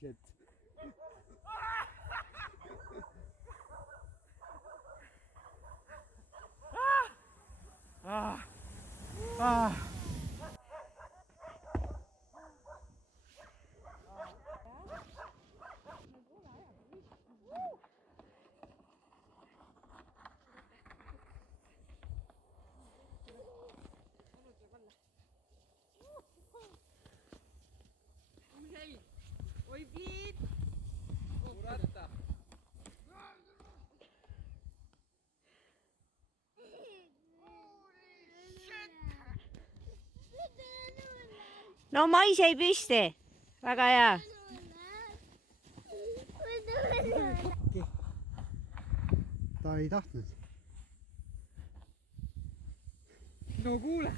shit. Oi, Pete! Purata. No mais ei püsti. Väga hea. Ta ei tahtnud. No kuule!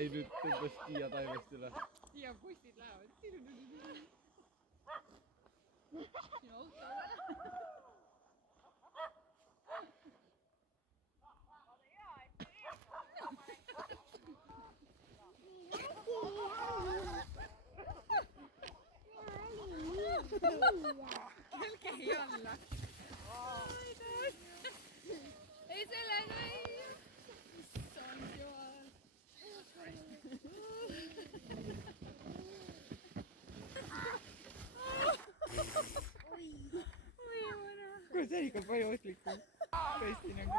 Ai nyt tõmbas Tiia taevast üle. Tiia postid lähevad. Sinu auto. Kelke ei alla. Ei sellega ei. Issand jumal. Kuule, see on ikka palju ohtlikum. Tõesti nagu.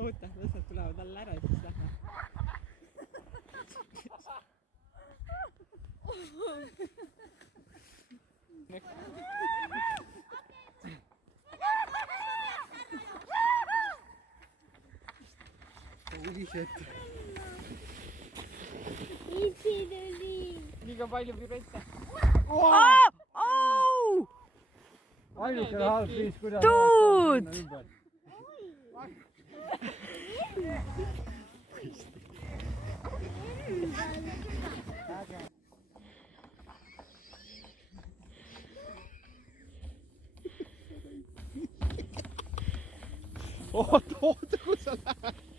Oota, las nad tulevad alla ära ja siis lähme. Holy shit. Liiga palju piruette. Ainukene halb viis, kuidas Duud! Oota, kus sa lähed?